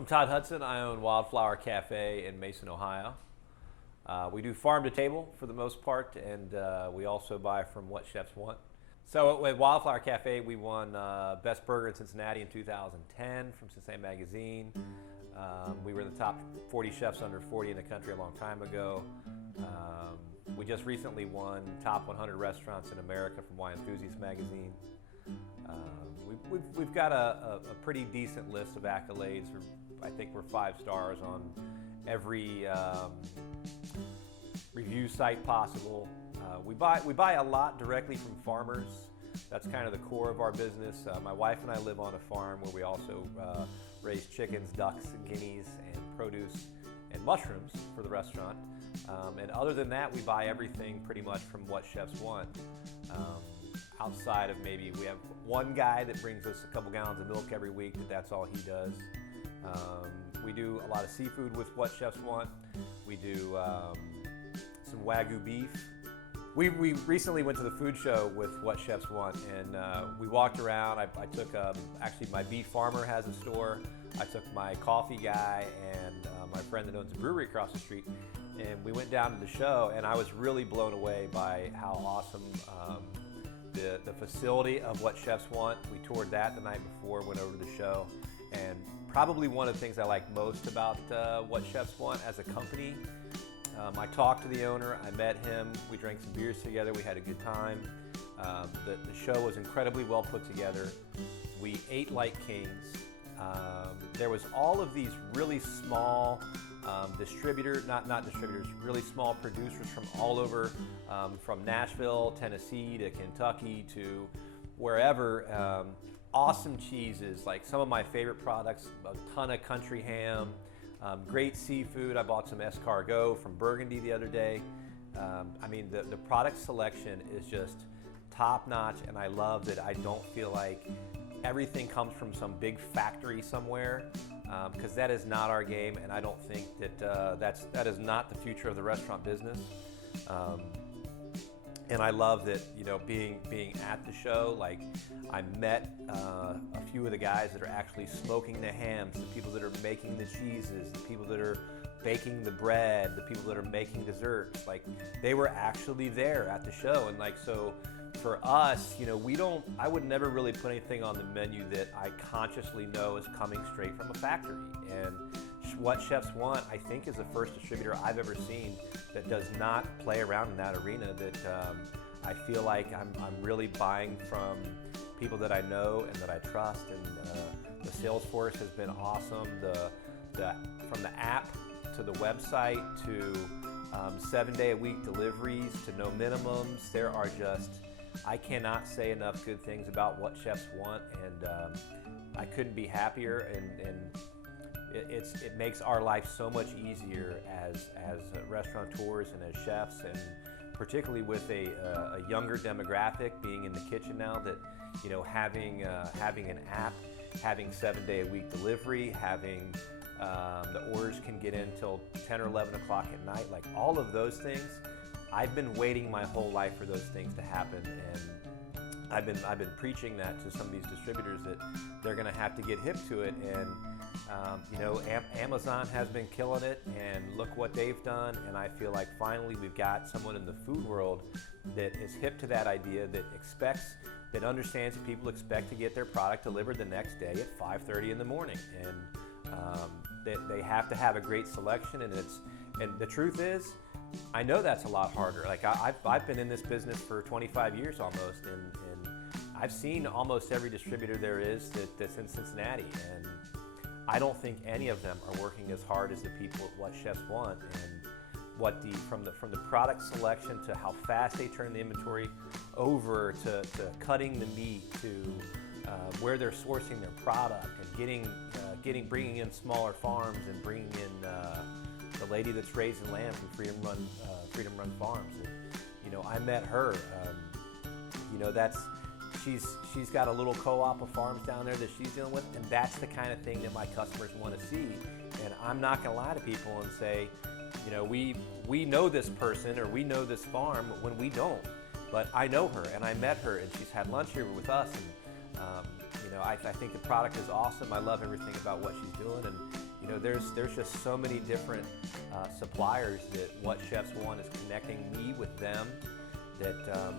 I'm Todd Hudson. I own Wildflower Cafe in Mason, Ohio. We do farm to table for the most part, and we also buy from what chefs want. So at Wildflower Cafe, we won Best Burger in Cincinnati in 2010 from Cincinnati Magazine. We were in the top 40 chefs under 40 in the country a long time ago. We just recently won Top 100 Restaurants in America from Wine Enthusiast Magazine. We've got a pretty decent list of accolades. I think we're 5 stars on every review site possible. We buy a lot directly from farmers. That's kind of the core of our business. My wife and I live on a farm where we also raise chickens, ducks, guineas, and produce and mushrooms for the restaurant. And other than that, we buy everything pretty much from what chefs want. Outside of maybe we have one guy that brings us a couple gallons of milk every week, that's all he does. We do a lot of seafood with what chefs want. We do some Wagyu beef. We recently went to the food show with what chefs want, and we walked around. I took, actually my beef farmer has a store. I took my coffee guy and my friend that owns a brewery across the street, and we went down to the show, and I was really blown away by how awesome the facility of what chefs want. We toured that the night before, went over to the show, and probably one of the things I like most about what chefs want as a company. I talked to the owner, I met him, we drank some beers together, we had a good time. The show was incredibly well put together. We ate like kings. There was all of these really small really small producers from all over, from Nashville, Tennessee to Kentucky to wherever. Awesome cheeses, like some of my favorite products, a ton of country ham, great seafood. I bought some escargot from Burgundy the other day. I mean, the product selection is just top notch, and I love that I don't feel like everything comes from some big factory somewhere, because that is not our game, and I don't think that that is not the future of the restaurant business. And I love that, you know, being at the show, like I met a few of the guys that are actually smoking the hams, the people that are making the cheeses, the people that are baking the bread, the people that are making desserts. Like, they were actually there at the show, and like, so for us, you know, I would never really put anything on the menu that I consciously know is coming straight from a factory. And what chefs want, I think, is the first distributor I've ever seen that does not play around in that arena. That I feel like I'm really buying from people that I know and that I trust. And the sales force has been awesome. From the app to the website to 7-day-a-week deliveries to no minimums, there are just, I cannot say enough good things about what chefs want, and I couldn't be happier. And it makes our life so much easier as restaurateurs and as chefs, and particularly with a younger demographic being in the kitchen now. That, you know, having an app, having 7-day-a-week delivery, having the orders can get in till 10 or 11 o'clock at night, like all of those things. I've been waiting my whole life for those things to happen, and I've been preaching that to some of these distributors, that they're going to have to get hip to it. And you know, Amazon has been killing it, and look what they've done. And I feel like finally we've got someone in the food world that is hip to that idea, that understands that people expect to get their product delivered the next day at 5:30 in the morning, and that they have to have a great selection. And the truth is, I know that's a lot harder. Like I've been in this business for 25 years almost, and I've seen almost every distributor there is that's in Cincinnati, and I don't think any of them are working as hard as the people at What Chefs Want. And from the product selection to how fast they turn the inventory over to cutting the meat to where they're sourcing their product, and bringing in smaller farms, and bringing in the lady that's raising lamb from Freedom Run Farms. And, you know, I met her. You know, she's got a little co-op of farms down there that she's dealing with, and that's the kind of thing that my customers want to see. And I'm not going to lie to people and say, you know, we know this person or we know this farm, when we don't. But I know her, and I met her, and she's had lunch here with us. And you know, I think the product is awesome. I love everything about what she's doing, there's just so many different suppliers that What Chefs Want is connecting me with them that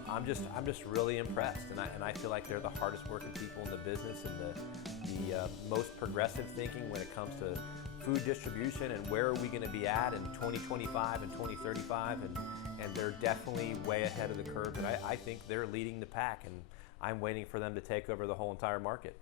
I'm just really impressed, and I feel like they're the hardest working people in the business and the most progressive thinking when it comes to food distribution and where are we going to be at in 2025 and 2035, and they're definitely way ahead of the curve, and I think they're leading the pack, and I'm waiting for them to take over the whole entire market.